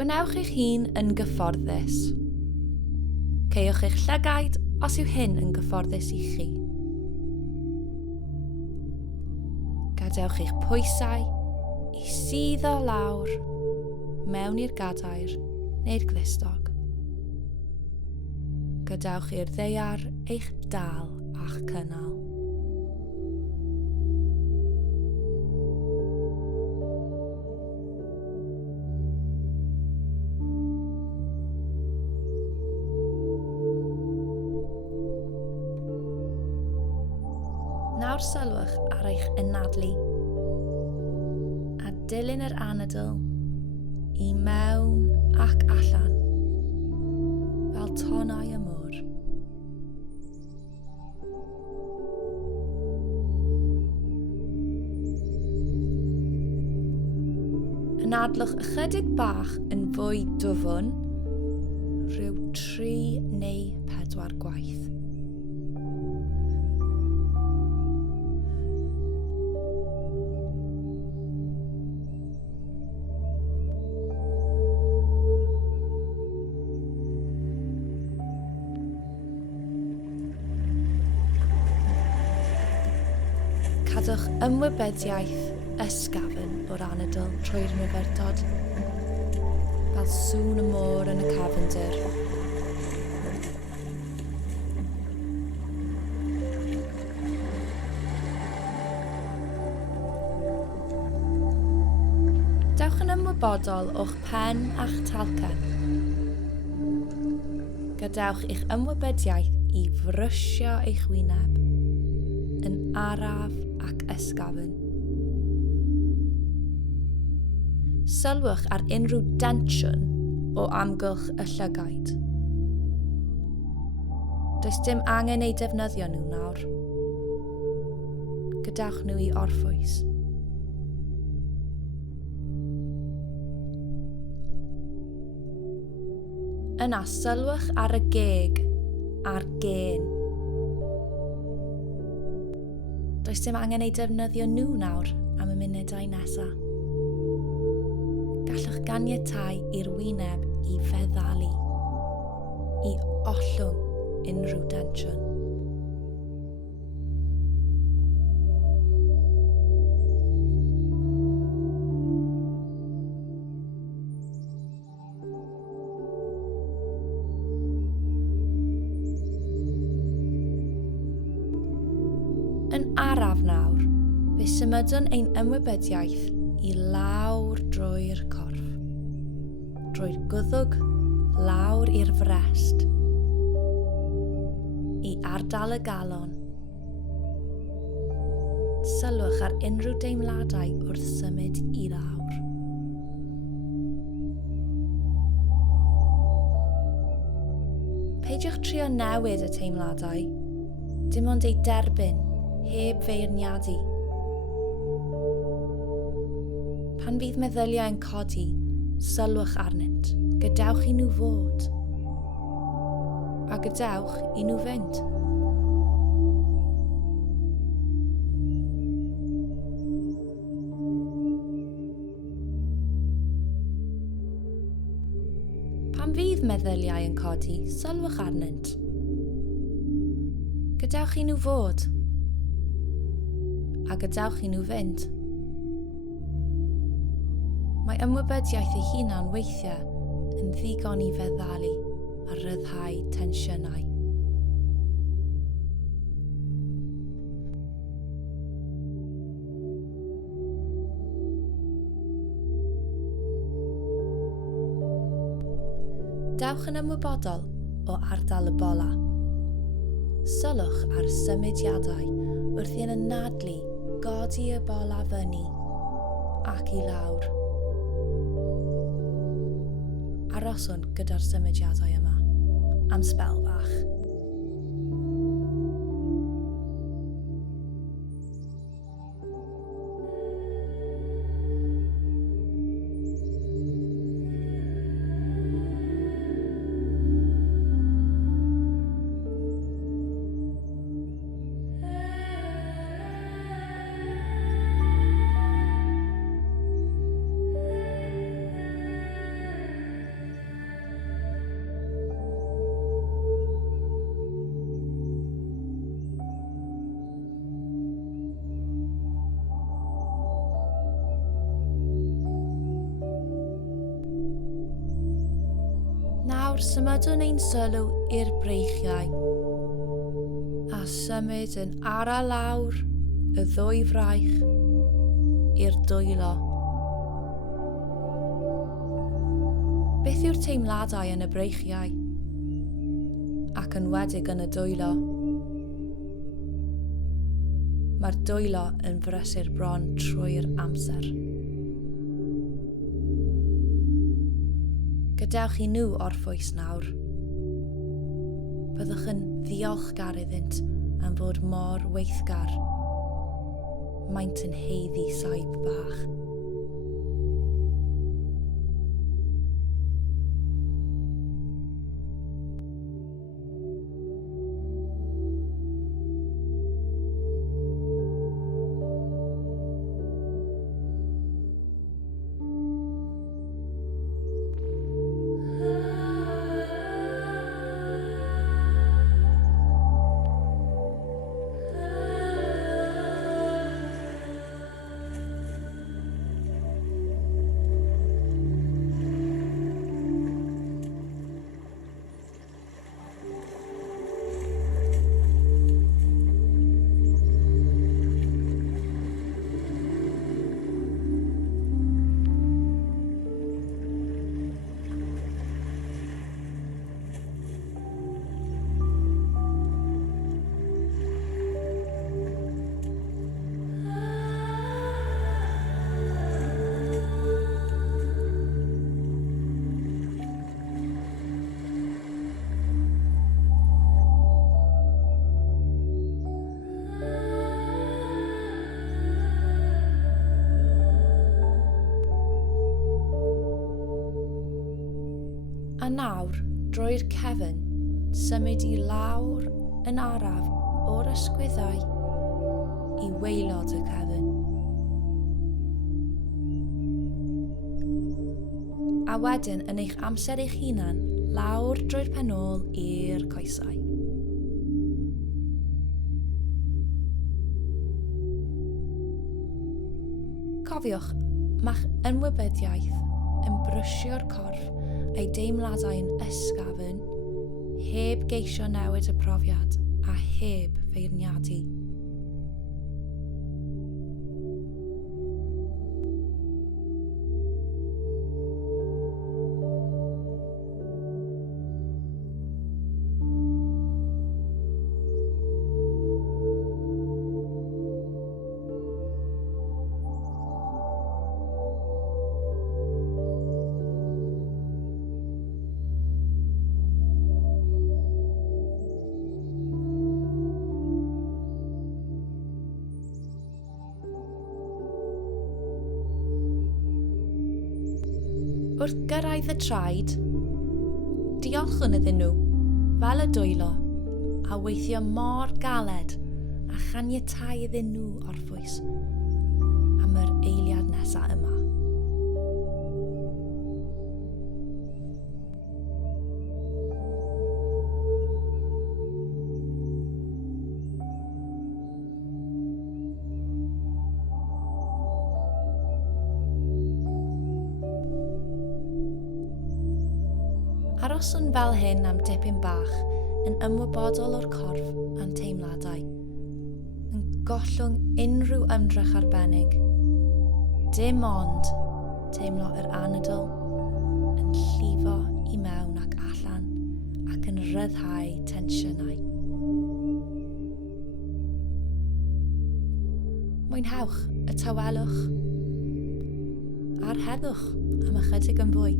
Gwnewch eich hun yn gyfforddus. Ceiwch eich llygaid os yw hyn yn gyfforddus i chi. Gadewch eich pwysau i suddo lawr mewn i'r gadair neu'r glustog. Gadewch i'r ddaear eich dal a'ch cynnal. Nawr sylwch ar eich ynadlu a dilyn yr anadl i mewn ac allan fel tonau y môr. Ynadlwch ychydig bach yn fwy dwfn, rhyw 3 neu 4 gwaith. Cadwch ymwybyddiaeth ysgafn o'r anadl trwy'r myfyrdod, fel sŵn y môr yn y cefndir. Dewch yn ymwybodol o'ch pen a'ch talcen. Gadewch eich ymwybyddiaeth i frysio eich wyneb yn araf ac ysgafn. Sylwch ar unrhyw densiwn o amgylch y llygaid. Does dim angen ei defnyddio nhw nawr. Gadewch nhw i orffwys. Yna sylwch ar y geg a'r gen. Does dim angen ei defnyddio nhw nawr am y munudau nesaf. Gallwch ganiatáu i'r wyneb i feddalu, i ollwng unrhyw densiwn. Yn araf nawr, fe symudwn ein ymwybyddiaeth i lawr drwy'r corff, drwy'r gwddwg, lawr i'r frest, i ardal y galon. Sylwch ar unrhyw deimladau wrth symud i lawr. Peidiwch trio newid y teimladau, dim ond ei derbyn, heb feirniadu. Pan fydd meddyliau yn codi, sylwch arnynt, gadewch i nhw fod, a gadewch i nhw fynd. Pan fydd meddyliau yn codi, sylwch arnynt, gadewch i nhw fod, a gadewch i nhw fynd. Mae ymwybyddiaeth ei hunan weithiau yn ddigon i feddalu a ryddhau tensiynau. Dewch yn ymwybodol o ardal y bola. Sylwch ar symudiadau wrth i'n ynadlu godi y bola fyny ac i lawr. Aroswn gyda'r symudiadau yma am sbel bach. symudwn ein sylw i'r breichiau, a symud yn ara lawr y ddwy fraich i'r dwylo. Beth yw'r teimladau yn y breichiau, ac yn wedig yn y dwylo? Mae'r dwylo yn brysur bron trwy'r amser. Gadewch i nhw orffwys nawr. Byddwch yn ddiolchgar iddynt am fod mor weithgar. Maent yn heiddi saib bach. A nawr, drwy'r cefn, symud i lawr yn araf o'r ysgwyddau i waelod y cefn. A wedyn yn eich amser eich hunan lawr drwy'r penôl i'r coesau. Cofiwch, ma'ch ymwybyddiaeth yn brwsio'r corff a'i deimladau'n ysgafn, heb geisio newid y profiad a heb feirniadu. Wrth gyrraedd y traed, diolchwn iddyn nhw, fel y dwylo, a weithio mor galed a chaniatáu iddyn nhw orffwys am yr eiliad nesaf yma. Aroswn fel hyn am dipyn bach yn ymwybodol o'r corff a'n teimladau, yn gollwng unrhyw ymdrech arbennig, dim ond teimlo yr anadl yn llifo i mewn ac allan ac yn ryddhau tensiynau. Mwynhewch y tawelwch a'r heddwch am ychydig yn fwy.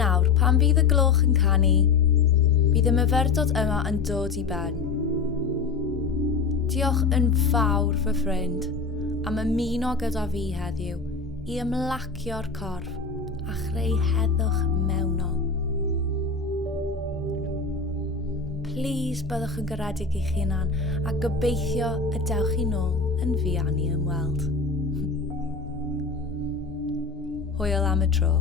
Nawr, pan fydd y gloch yn canu, bydd y myfyrdod yma yn dod i ben. Diolch yn fawr fy ffrind am ymuno gyda fi heddiw i ymlacio'r corff a chreu heddwch mewnol. Plis byddwch yn garedig eich hunan a gobeithio y dewch chi nôl yn fuan i ymweld. Hwyl am y tro.